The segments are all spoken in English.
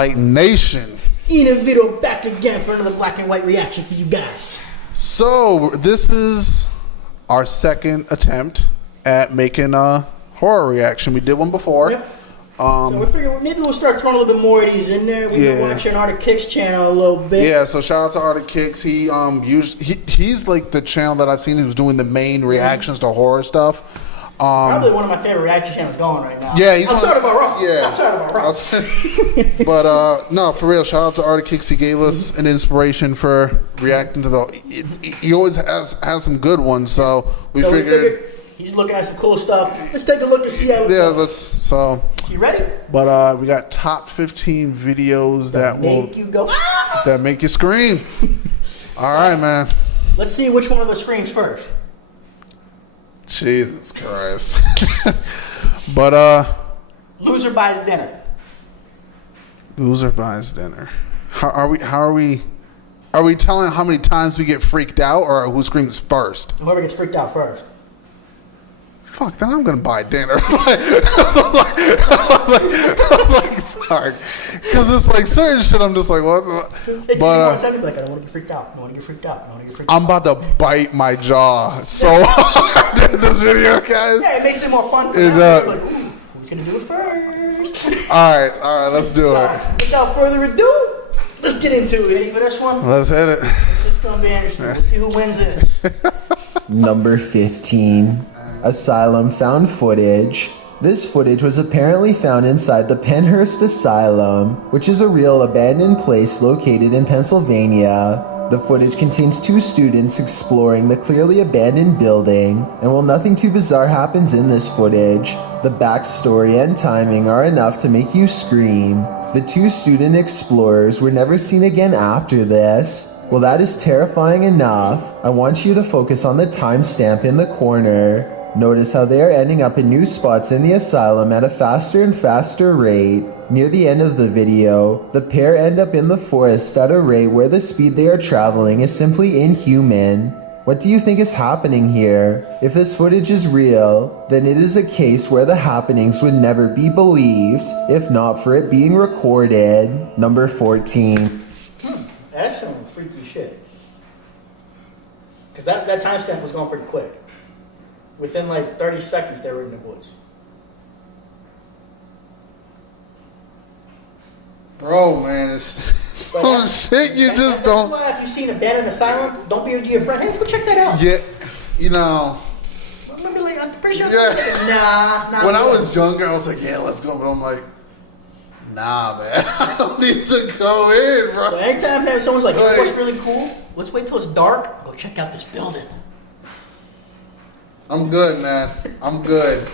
Blite Nation. Ian and Vito back again for another black and white reaction for you guys. So this is our second attempt at making a horror reaction. We did one before. Yep. So we figured maybe we'll start throwing a little bit more of these in there. We've been watching Arctic Kicks channel a little bit. Yeah, so shout out to Arctic Kicks. He's like the channel that I've seen who's doing the main reactions to horror stuff. Probably one of my favorite reaction channels going right now. Yeah, he's outside of our rock. Yeah, outside of our rock. But no, for real, shout out to Arctic Kicks. He gave us an inspiration for reacting to the. He always has some good ones, so we figured he's looking at some cool stuff. Let's take a look and see how it goes. So. You ready? But we got top 15 videos that make you go. That make you scream. All right, man. Let's see which one of us screams first. Jesus Christ. But loser buys dinner. Loser buys dinner. How are we telling how many times we get freaked out, or who screams first? Whoever gets freaked out first. Fuck, then I'm gonna buy dinner. Fuck, because it's like certain shit. I'm just like, what? But like, I don't want to get freaked out. I don't want to get freaked out. I don't want to get freaked out. I'm about to bite my jaw so hard in this video, guys. Yeah, it makes it more fun. Like, ooh, who's gonna do it first? All right, let's do it. Without further ado, let's get into it. Ready for this one? Let's hit it. It's gonna be interesting. We'll see who wins this. Number 15. Asylum found footage. This footage was apparently found inside the Penhurst Asylum, which is a real abandoned place located in Pennsylvania. The footage contains two students exploring the clearly abandoned building, and while nothing too bizarre happens in this footage, the backstory and timing are enough to make you scream. The two student explorers were never seen again after this. Well, that is terrifying enough. I want you to focus on the timestamp in the corner. Notice how they are ending up in new spots in the asylum at a faster and faster rate. Near the end of the video, the pair end up in the forest at a rate where the speed they are traveling is simply inhuman. What do you think is happening here? If this footage is real, then it is a case where the happenings would never be believed, if not for it being recorded. Number 14. That's some freaky shit. Because that timestamp was going pretty quick. Within like 30 seconds, they were in the woods. Bro, man, it's some shit you just don't. That's why if you've seen Abandoned Asylum, don't be able to your friend, hey, let's go check that out. Yeah, you know. I'm pretty sure nah. When I was younger, I was like, yeah, let's go. But I'm like, nah, man. I don't need to go in, bro. So anytime that someone's like, hey, what's really cool? Let's wait till it's dark. Go check out this building. I'm good, man. I'm good.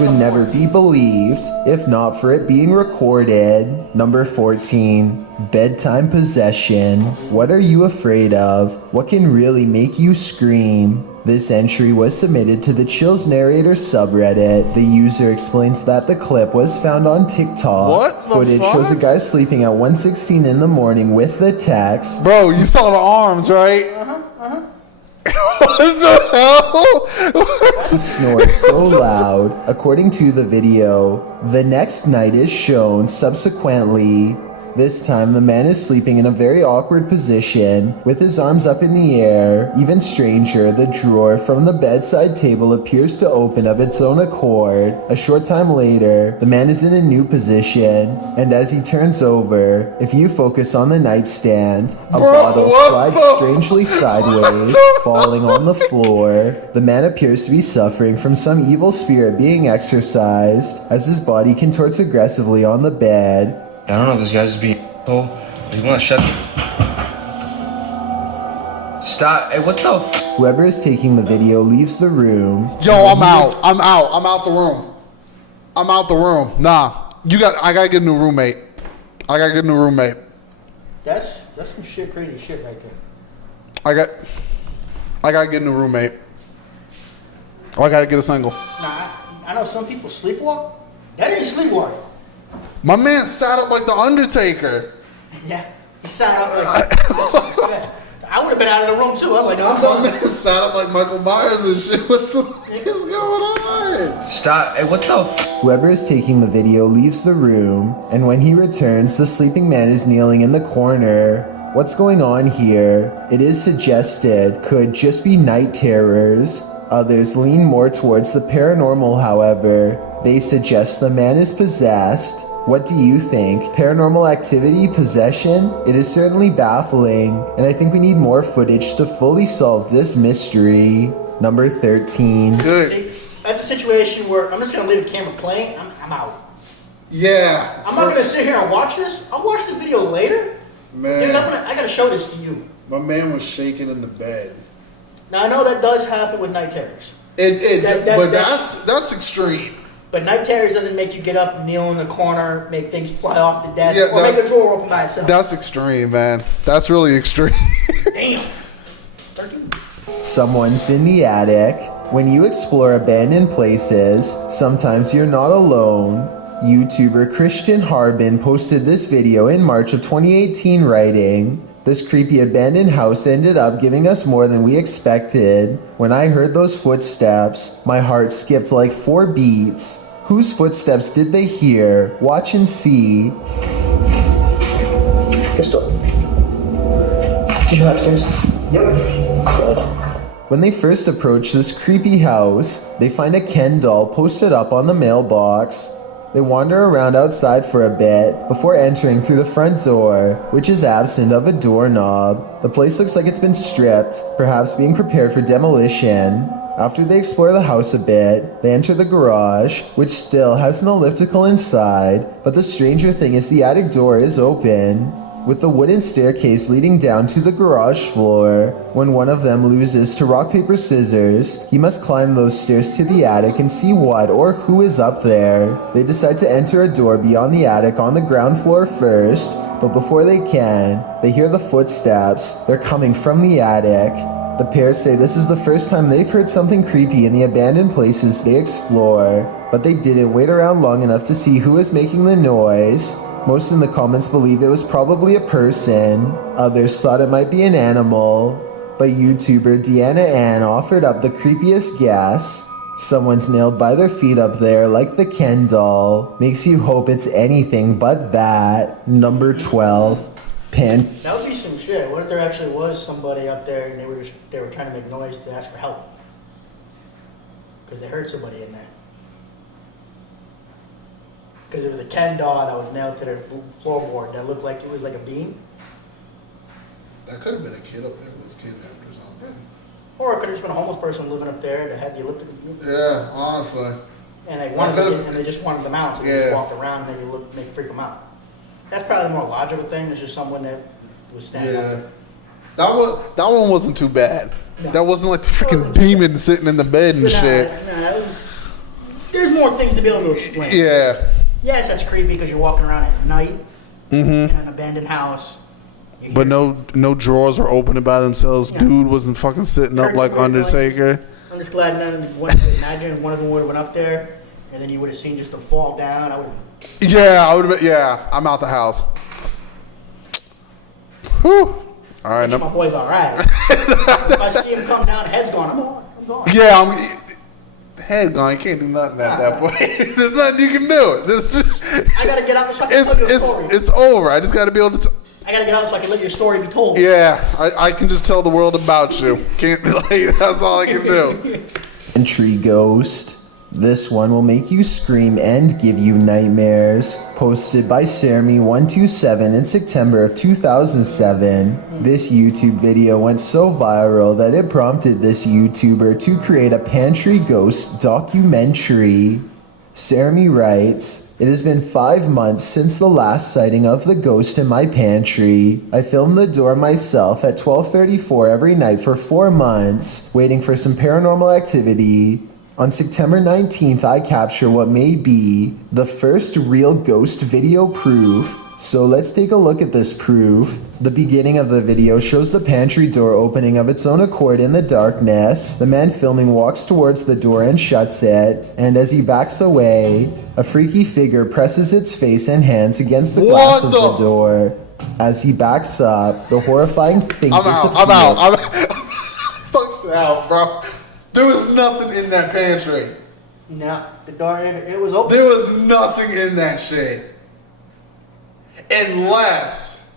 Would never be believed, if not for it being recorded. Number 14. Bedtime Possession. What are you afraid of? What can really make you scream? This entry was submitted to the Chills Narrator subreddit. The user explains that the clip was found on TikTok. What the Footage fuck? shows a guy sleeping at 1:16 in the morning with the text. Bro, you saw the arms, right? What the hell? To snore so loud. According to the video, the next night is shown subsequently. This time, the man is sleeping in a very awkward position, with his arms up in the air. Even stranger, the drawer from the bedside table appears to open of its own accord. A short time later, the man is in a new position, and as he turns over, if you focus on the nightstand, a bottle slides strangely sideways, falling on the floor. The man appears to be suffering from some evil spirit being exorcised, as his body contorts aggressively on the bed. I don't know if this guy's just being cool. He's gonna shut me. Stop. Hey, what the f? Whoever is taking the video leaves the room. Yo, I'm out. I'm out the room. I'm out the room. Nah. I gotta get a new roommate. That's some shit, crazy shit right there. I gotta get a new roommate. Or I gotta get a single. Nah, I know some people sleepwalk. That ain't sleepwalking. My man sat up like the Undertaker. Yeah, he sat up like I would have been out of the room too. I'm like, no, I'm done. My man sat up like Michael Myers and shit. What the fuck is going on? Stop. Hey, what the f? Whoever is taking the video leaves the room, and when he returns, the sleeping man is kneeling in the corner. What's going on here? It is suggested could just be night terrors. Others lean more towards the paranormal, however. They suggest the man is possessed. What do you think? Paranormal activity? Possession? It is certainly baffling, and I think we need more footage to fully solve this mystery. Number 13. Good. See, that's a situation where I'm just gonna leave the camera playing. I'm out. Yeah. I'm not gonna sit here and watch this. I'll watch the video later. Man. Dude, I gotta show this to you. My man was shaking in the bed. Now I know that does happen with night terrors, But that's extreme. but night terrors doesn't make you get up, kneel in the corner, make things fly off the desk, Yeah, or make a drawer open by itself. That's extreme, man. That's really extreme. Damn. 13. Someone's in the attic. When you explore abandoned places, sometimes you're not alone. YouTuber Christian Harbin posted this video in March of 2018 writing, "This creepy abandoned house ended up giving us more than we expected. When I heard those footsteps, my heart skipped like 4 beats. Whose footsteps did they hear? Watch and see." Crystal. Did you go upstairs? Yep. When they first approach this creepy house, they find a Ken doll posted up on the mailbox. They wander around outside for a bit before entering through the front door, which is absent of a doorknob. The place looks like it's been stripped, perhaps being prepared for demolition. After they explore the house a bit, they enter the garage, which still has an elliptical inside, but the stranger thing is the attic door is open, with the wooden staircase leading down to the garage floor. When one of them loses to rock, paper, scissors, he must climb those stairs to the attic and see what or who is up there. They decide to enter a door beyond the attic on the ground floor first, but before they can, they hear the footsteps. They're coming from the attic. The pair say this is the first time they've heard something creepy in the abandoned places they explore, but they didn't wait around long enough to see who is making the noise. Most in the comments believe it was probably a person. Others thought it might be an animal. But YouTuber Deanna Ann offered up the creepiest guess. Someone's nailed by their feet up there like the Ken doll. Makes you hope it's anything but that. Number 12. Pan. That would be some shit. What if there actually was somebody up there and they were trying to make noise to ask for help? Because they heard somebody in there. Because it was a Ken doll that was nailed to their floorboard that looked like it was like a beam. That could have been a kid up there who was kidnapped or something. Or it could have just been a homeless person living up there that had the elliptical beam. Yeah, honestly. And they just wanted them out, so they just walked around and they freak them out. That's probably the more logical thing. There's just someone that was standing up there. That one wasn't too bad. No. That wasn't like the freaking demon sitting in the bed and shit. That was. There's more things to be able to explain. Yeah. Yes, that's creepy because you're walking around at night in an abandoned house. But no drawers were opening by themselves. Yeah. Dude wasn't fucking sitting up like Undertaker. I'm just glad none of them. Imagine one of them would have went up there, and then you would have seen just them fall down. I would. Yeah, I would have been. Yeah, I'm out the house. Whew. All right. My boy's all right. If I see him come down, head's gone. I'm gone. Yeah, head gone. You can't do nothing at that point. There's nothing you can do. I gotta get out so I can tell your story. It's over. I just got to be able to. I gotta get out so I can let your story be told. Yeah, I can just tell the world about you. Can't that's all I can do. Entry Ghost. This one will make you scream and give you nightmares. Posted by Sermi127 in September of 2007. This YouTube video went so viral that it prompted this YouTuber to create a pantry ghost documentary. Sermi writes, "It has been 5 months since the last sighting of the ghost in my pantry. I filmed the door myself at 12:34 every night for 4 months, waiting for some paranormal activity. On September 19th, I capture what may be the first real ghost video proof. So let's take a look at this proof. The beginning of the video shows the pantry door opening of its own accord in the darkness. The man filming walks towards the door and shuts it, and as he backs away, a freaky figure presses its face and hands against the glass of the door. As he backs up, the horrifying thing disappears." I'm out. Fuck out, bro. There was nothing in that pantry. No, the door, it was open. There was nothing in that shit. Unless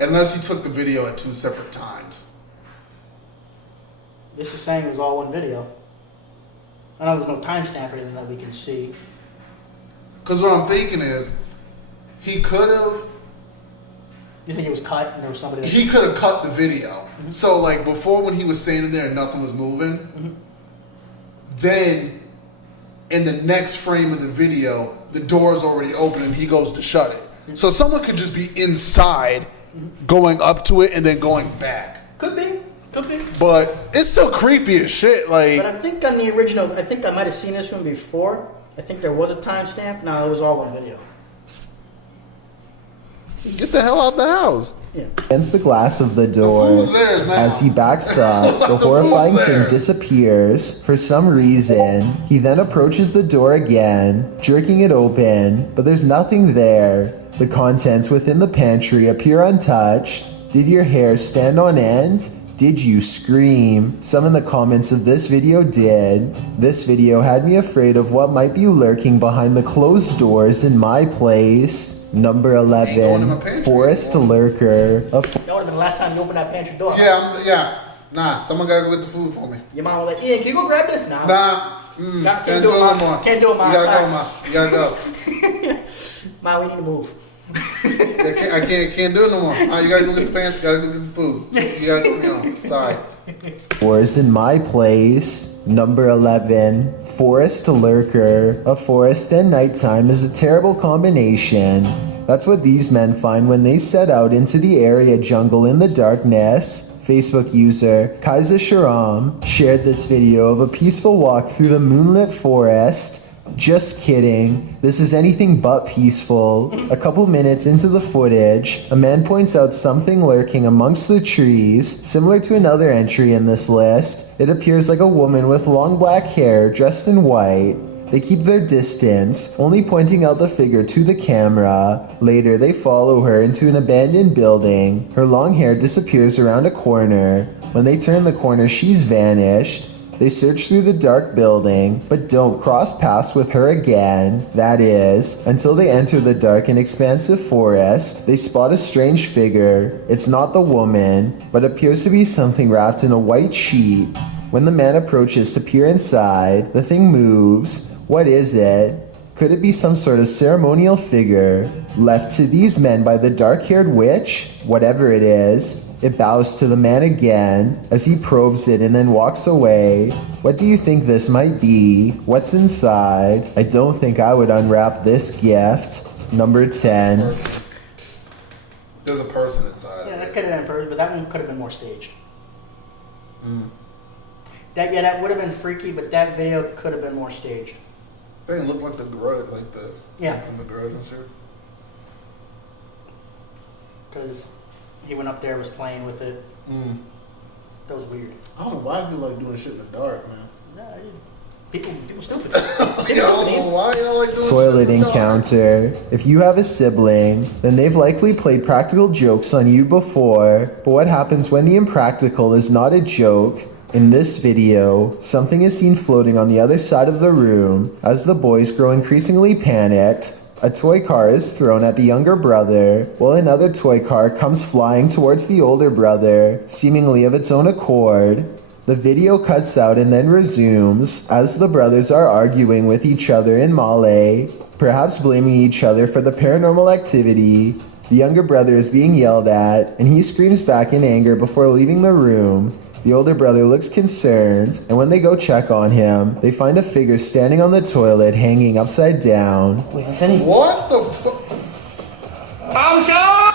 he took the video at 2 separate times. This is saying it was all one video. I know there's no timestamp or anything that we can see. Because what I'm thinking is, he could have... You think it was cut and there was somebody that... He could have cut the video. Mm-hmm. So, like, before when he was standing there and nothing was moving, mm-hmm. Then, in the next frame of the video, the door is already open and he goes to shut it. Mm-hmm. So someone could just be inside, mm-hmm. going up to it and then going back. Could be. But it's still creepy as shit. Like, but I think on the original, I think I might have seen this one before. I think there was a timestamp. No, it was all one video. get the hell out of the house. Yeah. Against the glass of the door, as he backs up, the horrifying thing disappears. For some reason, he then approaches the door again, jerking it open, but there's nothing there. The contents within the pantry appear untouched. Did your hair stand on end? Did you scream? Some in the comments of this video did. This video had me afraid of what might be lurking behind the closed doors in my place. Number 11, Forest Lurker. That would have been the last time you opened that pantry door. Yeah. Nah, someone gotta go get the food for me. Your mom was like, Ian, can you go grab this? Nah. Can't do it no more. Can't do it, Mom. You gotta go, Mom. You gotta go. Mom, we need to move. I can't do it no more. You gotta go get the pants. You gotta go get the food. You gotta, sorry. Doors in my place. Number 11, Forest Lurker. A forest and nighttime is a terrible combination. That's what these men find when they set out into the area jungle in the darkness. Facebook user Kaiser Sharam shared this video of a peaceful walk through the moonlit forest. Just kidding. This is anything but peaceful. A couple minutes into the footage, a man points out something lurking amongst the trees, similar to another entry in this list. It appears like a woman with long black hair dressed in white. They keep their distance, only pointing out the figure to the camera. Later, they follow her into an abandoned building. Her long hair disappears around a corner. When they turn the corner, she's vanished. They search through the dark building, but don't cross paths with her again. That is, until they enter the dark and expansive forest. They spot a strange figure. It's not the woman, but appears to be something wrapped in a white sheet. When the man approaches to peer inside, the thing moves. What is it? Could it be some sort of ceremonial figure left to these men by the dark-haired witch? Whatever it is, it bows to the man again as he probes it and then walks away. What do you think this might be? What's inside? I don't think I would unwrap this gift. Number 10. There's a person inside. Yeah, that could have been person, but that one could have been more staged. That would have been freaky, but that video could have been more staged. They didn't look like the grudge, from the grudge and shit. Because he went up there, was playing with it. That was weird. I don't know why people like doing shit in the dark, man. Nah, people stupid. I don't know why y'all like doing Toilet shit in the encounter. dark. If you have a sibling, then they've likely played practical jokes on you before. But what happens when the impractical is not a joke? In this video, something is seen floating on the other side of the room. As the boys grow increasingly panicked, a toy car is thrown at the younger brother, while another toy car comes flying towards the older brother, seemingly of its own accord. The video cuts out and then resumes as the brothers are arguing with each other in Malay, perhaps blaming each other for the paranormal activity. The younger brother is being yelled at, and he screams back in anger before leaving the room. The older brother looks concerned, and when they go check on him, they find a figure standing on the toilet hanging upside down. What the fuck?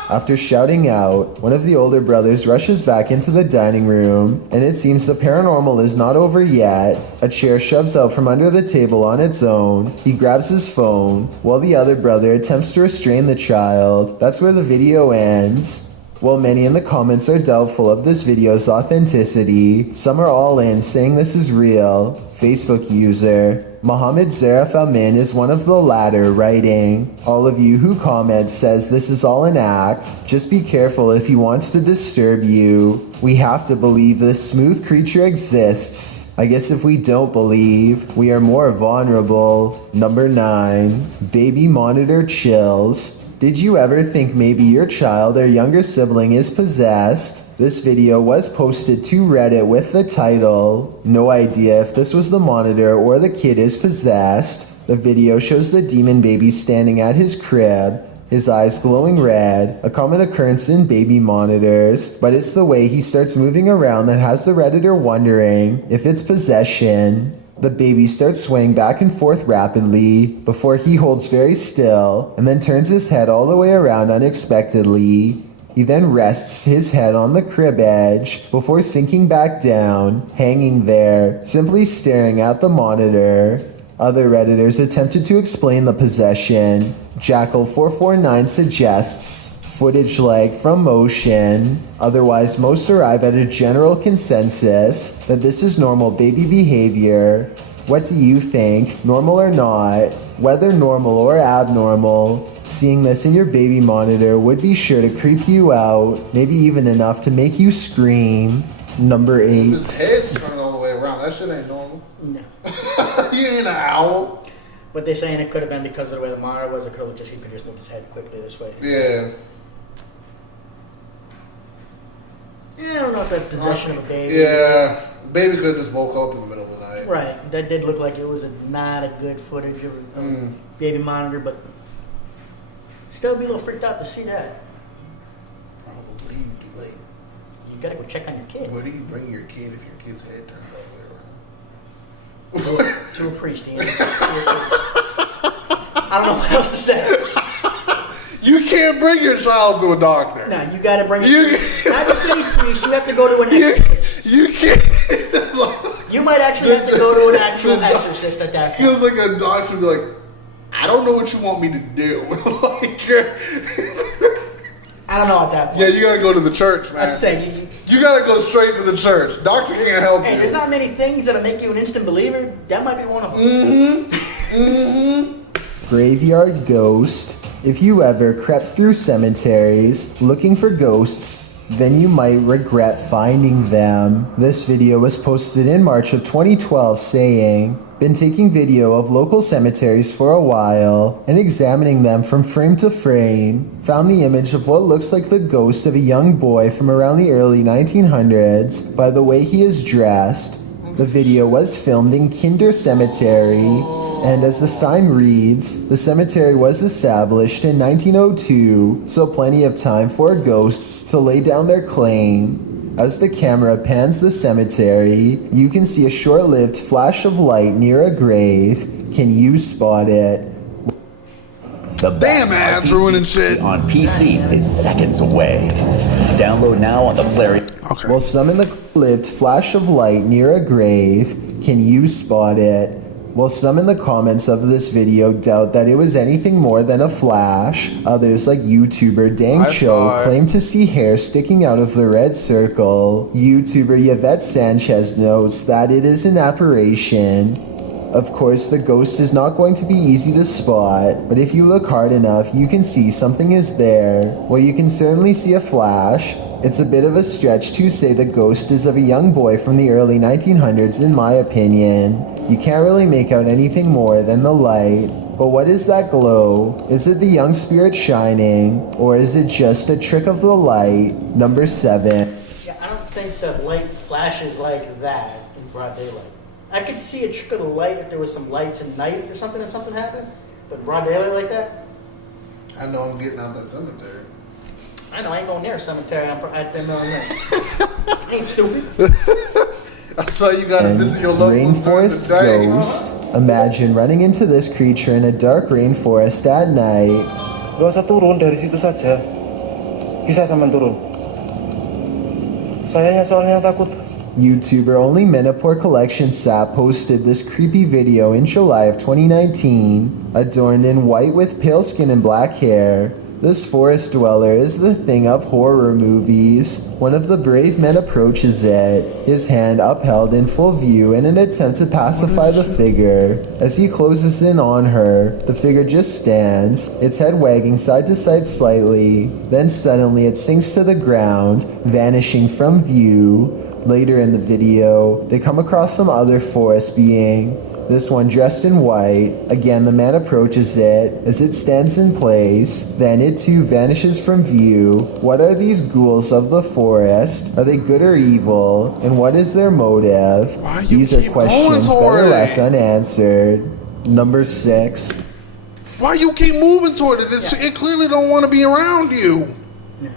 After shouting out, one of the older brothers rushes back into the dining room, and it seems the paranormal is not over yet. A chair shoves out from under the table on its own. He grabs his phone, while the other brother attempts to restrain the child. That's where the video ends. While many in the comments are doubtful of this video's authenticity, some are all in saying this is real. Facebook user Mohammed Zarif Amin is one of the latter, writing, "All of you who comment says this is all an act. Just be careful if he wants to disturb you. We have to believe this smooth creature exists. I guess if we don't believe, we are more vulnerable." Number 9. Baby monitor chills. Did you ever think maybe your child or younger sibling is possessed? This video was posted to Reddit with the title, "No idea if this was the monitor or the kid is possessed." The video shows the demon baby standing at his crib, his eyes glowing red, a common occurrence in baby monitors, but it's the way he starts moving around that has the Redditor wondering if it's possession. The baby starts swaying back and forth rapidly before he holds very still and then turns his head all the way around unexpectedly. He then rests his head on the crib edge before sinking back down, hanging there, simply staring at the monitor. Other Redditors attempted to explain the possession. Jackal449 suggests footage lag from motion. Otherwise, most arrive at a general consensus that this is normal baby behavior. What do you think, normal or not? Whether normal or abnormal, seeing this in your baby monitor would be sure to creep you out, maybe even enough to make you scream. Number 8. His head's turning all the way around. That shit ain't normal. No. He ain't an owl. But they're saying it could have been because of the way the monitor was. It could have just he could just move his head quickly this way. Yeah. Yeah, I don't know if that's possession of a baby. Yeah. Baby could have just woke up in the middle of the night. Right. That did look like it was not a good footage of a baby monitor, but still be a little freaked out to see that. Probably too late. You gotta go check on your kid. Where do you bring your kid if your kid's head turns all the way around? To a priest, Ian. To a priest. I don't know what else to say. You can't bring your child to a doctor. No, you gotta bring it to not just any priest, you have to go to an exorcist. You can't. You might actually have to go to an actual exorcist at that point. Feels like a doctor would be like, I don't know what you want me to do. I don't know at that point. Yeah, you gotta go to the church, man. I was saying, You gotta go straight to the church. Doctor can't help hey, you. there's not many things that'll make you an instant believer. That might be one of them. Graveyard ghost. If you ever crept through cemeteries looking for ghosts, then you might regret finding them. This video was posted in March of 2012 saying, "Been taking video of local cemeteries for a while and examining them from frame to frame. Found the image of what looks like the ghost of a young boy from around the early 1900s by the way he is dressed. The video was filmed in Kinder Cemetery, and as the sign reads, the cemetery was established in 1902, so plenty of time for ghosts to lay down their claim. As the camera pans the cemetery, you can see a short-lived flash of light near a grave. Can you spot it?" The Damn, best ads RPG ruining shit. on PC is seconds away. Download now on the Play. Okay. Well, some in the lived flash of light near a grave. Can you spot it? Well, some in the comments of this video doubt that it was anything more than a flash. Others, like YouTuber Dang I Cho, saw it. claim to see hair sticking out of the red circle. YouTuber Yvette Sanchez notes that it is an apparition. Of course, the ghost is not going to be easy to spot, but if you look hard enough, you can see something is there. Well, you can certainly see a flash. It's a bit of a stretch to say the ghost is of a young boy from the early 1900s, in my opinion. You can't really make out anything more than the light. But what is that glow? Is it the young spirit shining, or is it just a trick of the light? Number 7. Yeah, I don't think the light flashes like that in broad daylight. I could see a trick of the light if there was some lights at night or something and something happened. But broad daylight like that? I know I'm getting out that cemetery. I know, I ain't going near a cemetery at the middle of the night. I ain't stupid. That's why you gotta And visit your loved ones during the rainforest day. ghost. Imagine running into this creature in a dark rainforest at night. Gak usah turun dari situ saja. Bisa teman turun. Saya soalnya takut. YouTuber Only Menopore Collection Sap posted this creepy video in July of 2019. Adorned in white with pale skin and black hair, This forest dweller is the thing of horror movies. One of the brave men approaches it, his hand upheld in full view in an attempt to pacify the figure. As he closes in on her, the figure just stands, its head wagging side to side slightly. Then suddenly it sinks to the ground, vanishing from view. Later in the video, they come across some other forest being. This one dressed in white. Again, the man approaches it. As it stands in place, then it too vanishes from view. What are these ghouls of the forest? Are they good or evil? And what is their motive? These are questions better left unanswered. Number 6. Why you keep moving toward it? It clearly don't want to be around you. Yeah.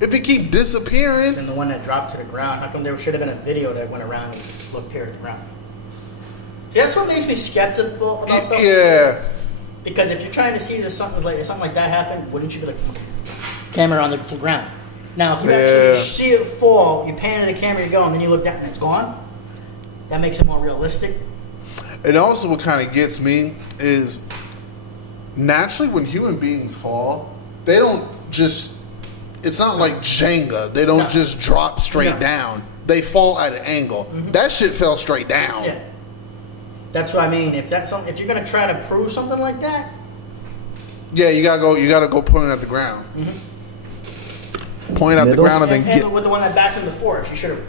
If it keep disappearing. And the one that dropped to the ground, how come there should have been a video that went around and just looked here at the ground? See, that's what makes me skeptical about something. Yeah. Because if you're trying to see if something like that happen, wouldn't you be like, camera on the ground? Now, if you actually see it fall, you pan to the camera, you go, and then you look down and it's gone. That makes it more realistic. And also, what kind of gets me is naturally when human beings fall, they don't just. It's not like Jenga. They don't just drop straight down. They fall at an angle. Mm-hmm. That shit fell straight down. Yeah. That's what I mean. If you're gonna try to prove something like that, yeah, you gotta go point it at the ground. Mm-hmm. Point at the ground and then get. With the one that backed in the forest, you should have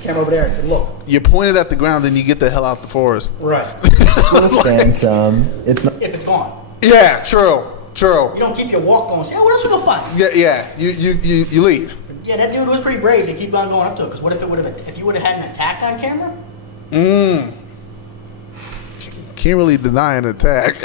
came over there and look. You point it at the ground, then you get the hell out the forest. Right. Phantom. It's not. If it's gone. Yeah. True. You don't keep your walk going. Say, what else we gonna find? Yeah. You leave. Yeah, that dude was pretty brave to keep on going up to it. Because what if you would have had an attack on camera? Can't really deny an attack.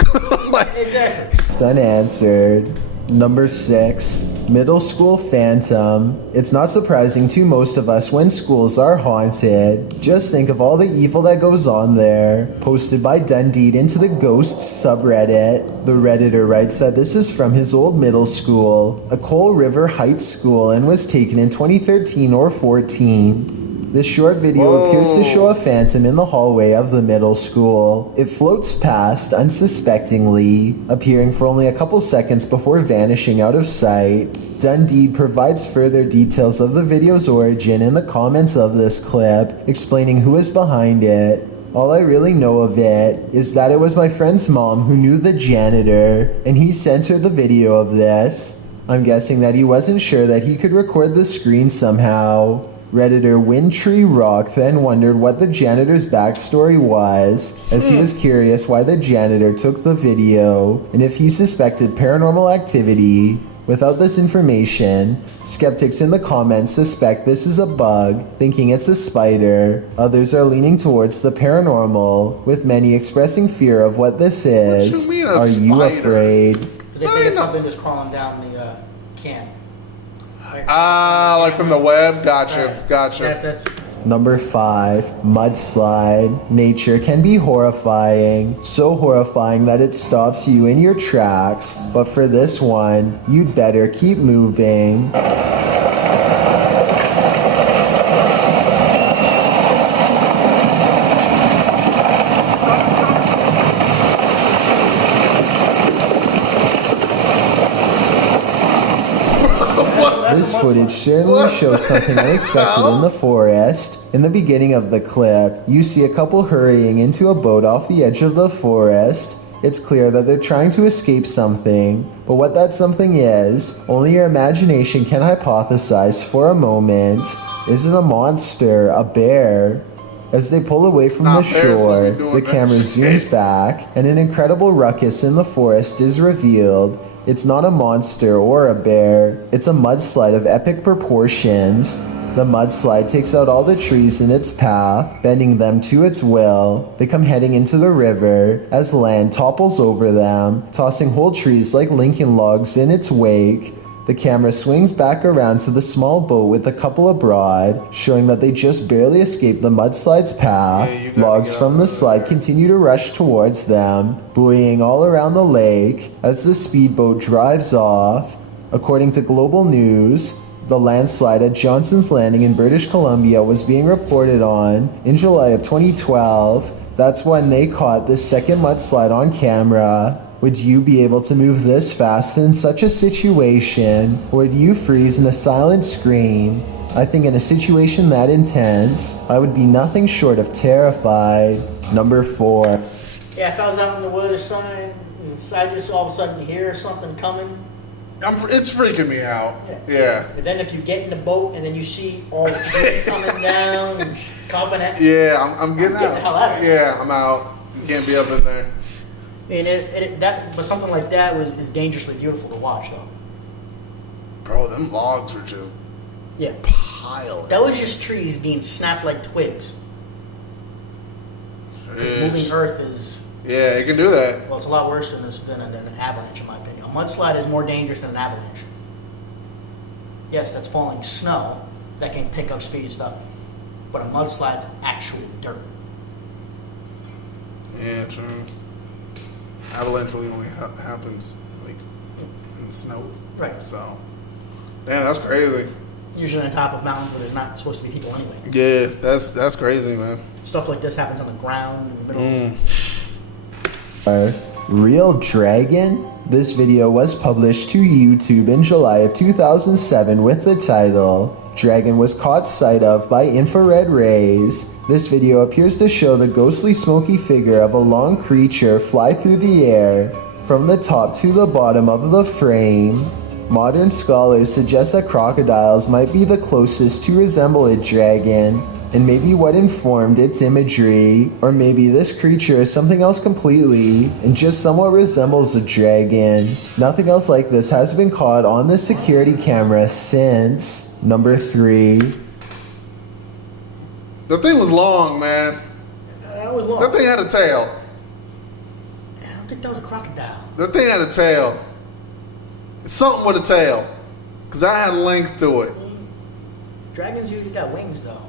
Exactly. Unanswered. Number 6. Middle school phantom. It's not surprising to most of us when schools are haunted. Just think of all the evil that goes on there. Posted by Dundee into the Ghosts subreddit. The Redditor writes that this is from his old middle school, a Coal River Heights school, and was taken in 2013 or 14. This short video appears to show a phantom in the hallway of the middle school. It floats past unsuspectingly, appearing for only a couple seconds before vanishing out of sight. Dundee provides further details of the video's origin in the comments of this clip, explaining who is behind it. All I really know of it is that it was my friend's mom who knew the janitor, and he sent her the video of this. I'm guessing that he wasn't sure that he could record the screen somehow. Redditor Windtree Rock then wondered what the janitor's backstory was, as he was curious why the janitor took the video, and if he suspected paranormal activity. Without this information, skeptics in the comments suspect this is a bug, thinking it's a spider. Others are leaning towards the paranormal, with many expressing fear of what this is. What you mean Are you afraid? Because they think it's something just crawling down the can. Like from the web? Gotcha. Yeah, that's... Number 5. Mudslide. Nature can be horrifying. So horrifying that it stops you in your tracks. But for this one, you'd better keep moving. This footage certainly shows something unexpected in the forest. In the beginning of the clip, you see a couple hurrying into a boat off the edge of the forest. It's clear that they're trying to escape something, but what that something is, only your imagination can hypothesize for a moment. Is it a monster, a bear? As they pull away from the shore, the camera zooms back, and an incredible ruckus in the forest is revealed. It's not a monster or a bear, it's a mudslide of epic proportions. The mudslide takes out all the trees in its path, bending them to its will. They come heading into the river as land topples over them, tossing whole trees like Lincoln logs in its wake. The camera swings back around to the small boat with a couple abroad, showing that they just barely escaped the mudslide's path. Logs from the slide continue to rush towards them, buoying all around the lake as the speedboat drives off. According to Global News, the landslide at Johnson's Landing in British Columbia was being reported on in July of 2012. That's when they caught this second mudslide on camera. Would you be able to move this fast in such a situation? Or would you freeze in a silent scream? I think in a situation that intense, I would be nothing short of terrified. Number 4. Yeah, if I was out in the woods or something, and I just all of a sudden hear something coming. It's freaking me out. Yeah. But then if you get in the boat and then you see all the trees coming down and coming at you. Yeah, I'm getting out. the hell out of here. Yeah, I'm out. You can't be up in there. I mean, but something like that is dangerously beautiful to watch, though. Bro, them logs were just Yeah. piling. That was just trees being snapped like twigs. Moving earth is, Yeah, it can do that. well, it's a lot worse than an avalanche, in my opinion. A mudslide is more dangerous than an avalanche. Yes, that's falling snow that can pick up speed and stuff. But a mudslide's actual dirt. Yeah, true. Avalanche really only happens like in the snow. Right. So, damn, that's crazy. Usually on top of mountains where there's not supposed to be people anyway. Yeah, that's crazy, man. Stuff like this happens on the ground in the middle. Real Dragon? This video was published to YouTube in July of 2007 with the title, Dragon was caught sight of by infrared rays. This video appears to show the ghostly smoky figure of a long creature fly through the air, from the top to the bottom of the frame. Modern scholars suggest that crocodiles might be the closest to resemble a dragon, and maybe what informed its imagery, or maybe this creature is something else completely, and just somewhat resembles a dragon. Nothing else like this has been caught on the security camera since. Number 3. The thing was long, man. That was long. That thing had a tail. I don't think that was a crocodile. That thing had a tail. It's something with a tail. Because I had length to it. Dragons usually got wings, though.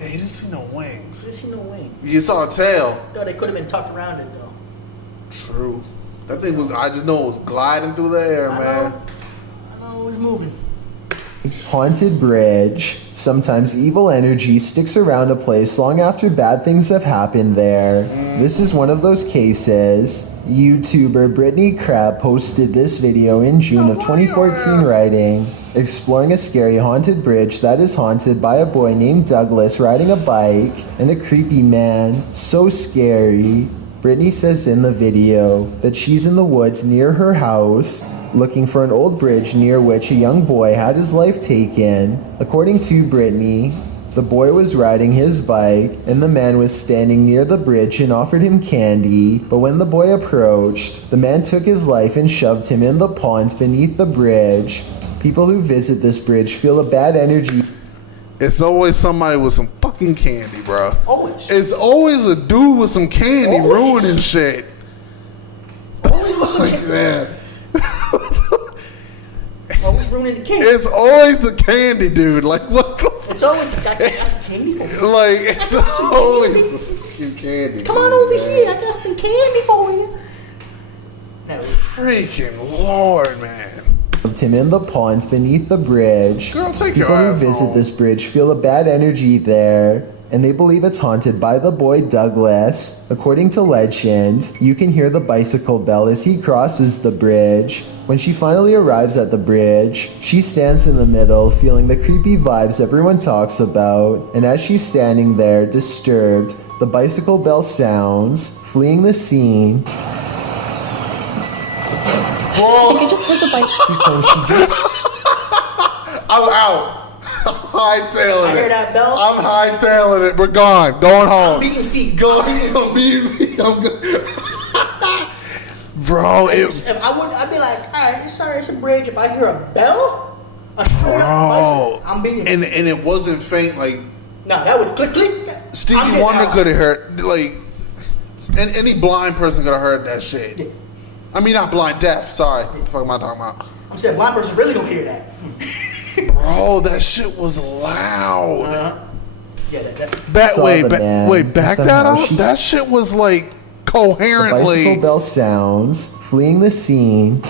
Yeah, you didn't see no I wings. didn't see no wings. You saw a tail. No, they could have been tucked around it, though. True. That thing was, I just know it was gliding through the air, man. I know it was moving. Haunted Bridge. Sometimes evil energy sticks around a place long after bad things have happened there. This is one of those cases. YouTuber Brittany Crab posted this video in June of 2014 writing, exploring a scary haunted bridge that is haunted by a boy named Douglas riding a bike and a creepy man. So scary. Brittany says in the video that she's in the woods near her house looking for an old bridge near which a young boy had his life taken. According to Brittany, the boy was riding his bike and the man was standing near the bridge and offered him candy, but when the boy approached, the man took his life and shoved him in the pond beneath the bridge. People who visit this bridge feel a bad energy. It's always somebody with some fucking candy, bro. Always. It's always a dude with some candy Always. ruining shit. Always with some Like, candy. man. Always ruining the candy. It's always the candy dude. Like, what the It's always got some candy for me. Like, it's always the fucking candy. Come on over here. I got some candy for you. No. Freaking Lord, man. Him in the ponds beneath the bridge. Girl, take your People who ass visit home. this bridge feel a bad energy there, and they believe it's haunted by the boy Douglas. According to legend, you can hear the bicycle bell as he crosses the bridge. When she finally arrives at the bridge, she stands in the middle, feeling the creepy vibes everyone talks about, and as she's standing there, disturbed, the bicycle bell sounds, fleeing the scene. I think I just heard the bike. She claims she just I'm out. I'm hightailing I it. hear that bell. I'm hightailing it. We're gone. Going home. Beating feet. I'm beating me. I'm good. Bro, it. If I'd be like, all right, sorry, it's a bridge. If I hear a bell, a straight up Bro. bicycle, I'm beating. And it wasn't faint. Like, No, that was click click. I'm Stevie getting Wonder out. could have heard. Like, and any blind person could have heard that shit. Yeah. I mean, not blind, deaf. Sorry. What the fuck am I talking about? I'm saying blind person's really gonna hear that. Bro, that shit was loud. Yeah, that. Saw the man, Wait, back and that somehow up? she- That shit was like The coherently. bicycle bell sounds, fleeing the scene.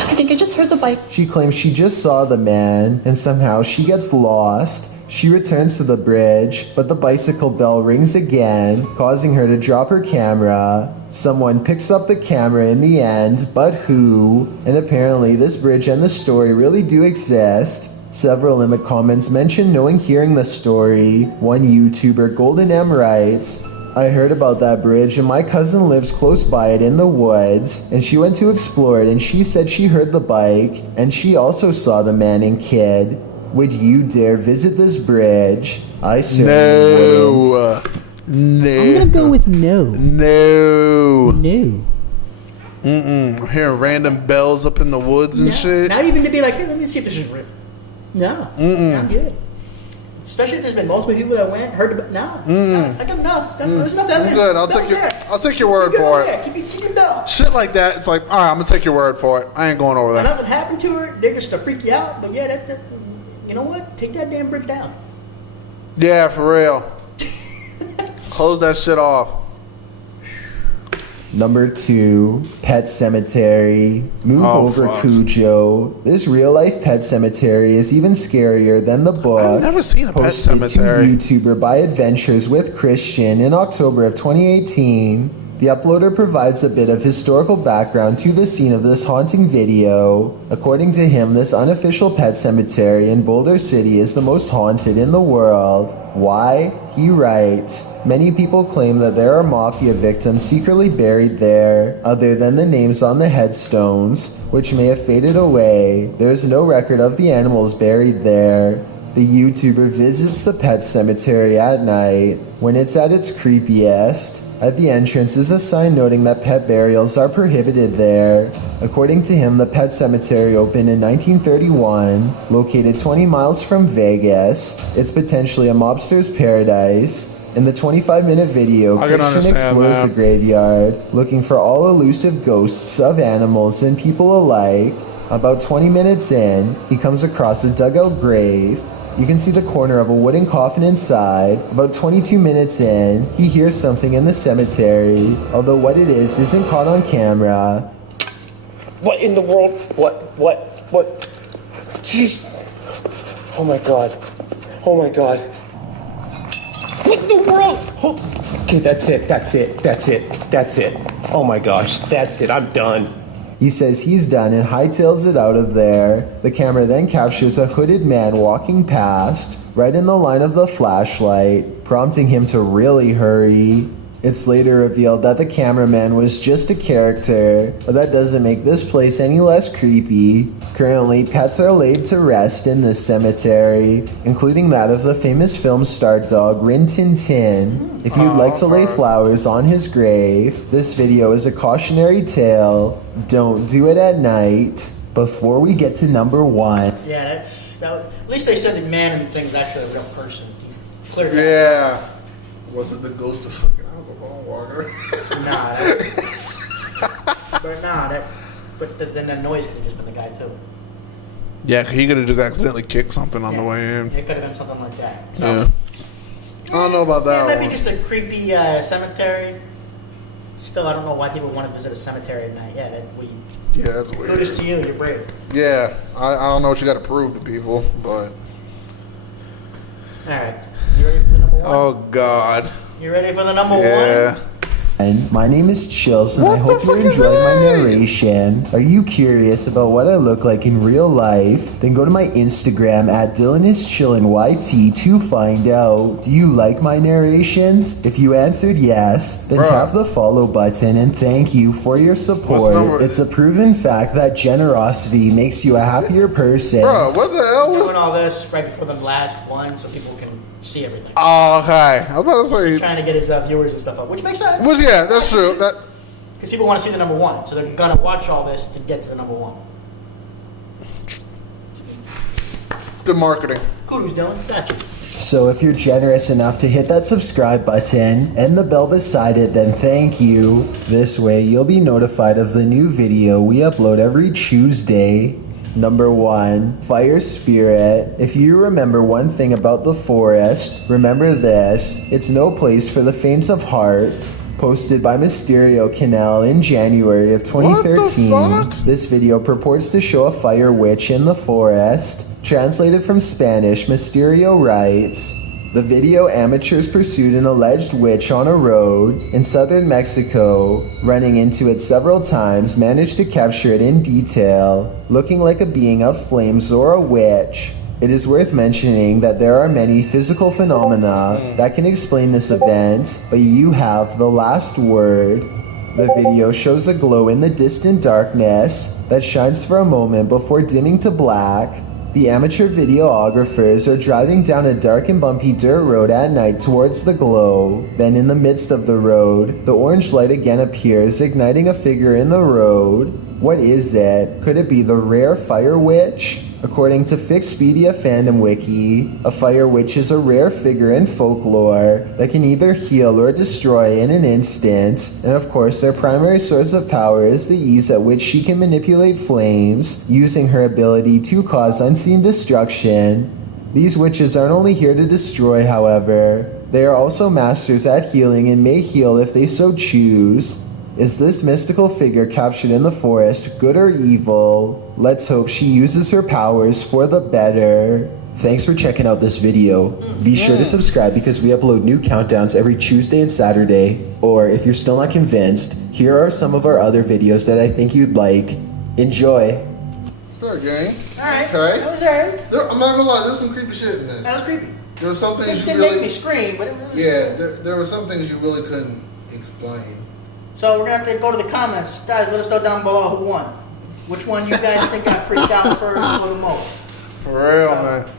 I think I just heard the bike. She claims she just saw the man, and somehow she gets lost. She returns to the bridge, but the bicycle bell rings again, causing her to drop her camera. Someone picks up the camera in the end, but who? And apparently this bridge and the story really do exist. Several in the comments mention knowing hearing the story. One YouTuber, Golden M, writes, I heard about that bridge and my cousin lives close by it in the woods, and she went to explore it and she said she heard the bike, and she also saw the man and kid. Would you dare visit this bridge? I certainly wouldn't. No. I'm gonna go with no. No. No. I'm hearing random bells up in the woods and shit. Not even to be like, hey, let me see if this is real. No. Not good. Especially if there's been multiple people that went, heard about. No. I got enough. There's enough evidence. I'm good. I'll take your word for it. Keep it down. Shit like that, it's like, all right, I'm gonna take your word for it. I ain't going over there. Nothing happened to her. They're just to freak you out. But yeah, that you know what? Take that damn bridge down. Yeah, for real. Close that shit off. Number 2, Pet Cemetery. Move over, fuck. Cujo. This real-life pet cemetery is even scarier than the book. I've never seen a pet posted cemetery. to YouTuber by Adventures with Christian in October of 2018. The uploader provides a bit of historical background to the scene of this haunting video. According to him, this unofficial pet cemetery in Boulder City is the most haunted in the world. Why? He writes, many people claim that there are mafia victims secretly buried there. Other than the names on the headstones, which may have faded away, there is no record of the animals buried there. The YouTuber visits the pet cemetery at night when it's at its creepiest. At the entrance is a sign noting that pet burials are prohibited there. According to him, the pet cemetery opened in 1931, located 20 miles from Vegas. It's potentially a mobster's paradise. In the 25-minute video, Christian explores the graveyard, looking for all elusive ghosts of animals and people alike. About 20 minutes in, he comes across a dugout grave. You can see the corner of a wooden coffin inside. About 22 minutes in, he hears something in the cemetery, although what it is isn't caught on camera. What in the world? What? Jeez. Oh my god. Oh my god. What in the world? Oh. Okay, that's it. Oh my gosh, that's it. I'm done. He says he's done and hightails it out of there. The camera then captures a hooded man walking past, right in the line of the flashlight, prompting him to really hurry. It's later revealed that the cameraman was just a character, but that doesn't make this place any less creepy. Currently, pets are laid to rest in this cemetery, including that of the famous film star dog Rin Tin Tin. If you'd like to lay flowers on his grave, this video is a cautionary tale. Don't do it at night. Before we get to number 1. Yeah, at least they said the man in the thing is actually a real person. Clear. Yeah. Was it the ghost of fucking alcohol walker? Nah. Then that noise could have just been the guy too. Yeah, he could have just accidentally kicked something on the way in. It could have been something like that. So, Yeah. I don't know about that yeah, maybe one. just a creepy cemetery. Still, I don't know why people want to visit a cemetery at night. Yeah, Yeah, that's weird. kudos to you. You're brave. Yeah, I don't know what you got to prove to people, but... All right. You ready for the number 1? Oh, God. You ready for the number 1? Yeah. And my name is Chills, and I What hope the you're fuck is enjoying my that? narration. Are you curious about what I look like in real life? Then go to my Instagram at DylanIsChillinYT to find out. Do you like my narrations? If you answered yes, then Bruh. tap the follow button and thank you for your What's support. number- It's a proven fact that generosity makes you a happier person. Bro, what the hell Doing was... all this right before the last one so people can see everything. Oh, okay. I was about to He's say... trying to get his viewers and stuff up, which makes sense. Well, yeah, that's true. Because people want to see the number 1, so they're gonna watch all this to get to the number 1. It's good marketing. Kudos, Dylan. Got you. So if you're generous enough to hit that subscribe button and the bell beside it, then thank you. This way you'll be notified of the new video we upload every Tuesday. Number 1, Fire Spirit. If you remember one thing about the forest, remember this. It's no place for the faint of heart. Posted by Mysterio Canal in January of 2013. What the fuck? This video purports to show a fire witch in the forest. Translated from Spanish, Mysterio writes, the video amateurs pursued an alleged witch on a road in southern Mexico, running into it several times, managed to capture it in detail, looking like a being of flames or a witch. It is worth mentioning that there are many physical phenomena that can explain this event, but you have the last word. The video shows a glow in the distant darkness that shines for a moment before dimming to black. The amateur videographers are driving down a dark and bumpy dirt road at night towards the glow. Then in the midst of the road, the orange light again appears, igniting a figure in the road. What is it? Could it be the rare fire witch? According to Fixpedia Fandom Wiki, a fire witch is a rare figure in folklore that can either heal or destroy in an instant, and of course their primary source of power is the ease at which she can manipulate flames, using her ability to cause unseen destruction. These witches aren't only here to destroy, however, they are also masters at healing and may heal if they so choose. Is this mystical figure captured in the forest good or evil? Let's hope she uses her powers for the better. Thanks for checking out this video. Be sure to subscribe because we upload new countdowns every Tuesday and Saturday. Or if you're still not convinced, here are some of our other videos that I think you'd like. Enjoy. Fair game. Alright. Okay. That was alright. I'm not gonna lie, there was some creepy shit in this. That was creepy. There were some things It you didn't really... make me scream, but it was... Yeah, there were some things you really couldn't explain. So we're going to have to go to the comments. Guys, let us know down below who won. Which one you guys think got freaked out first or the most. For real, So, man.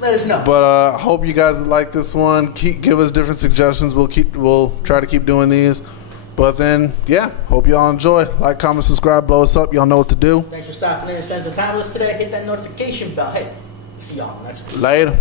Let us know. But I hope you guys like this one. Give us different suggestions. We'll try to keep doing these. But then, yeah, hope y'all enjoy. Like, comment, subscribe, blow us up. Y'all know what to do. Thanks for stopping in and spending some time with us today. Hit that notification bell. Hey, see y'all next week. Later.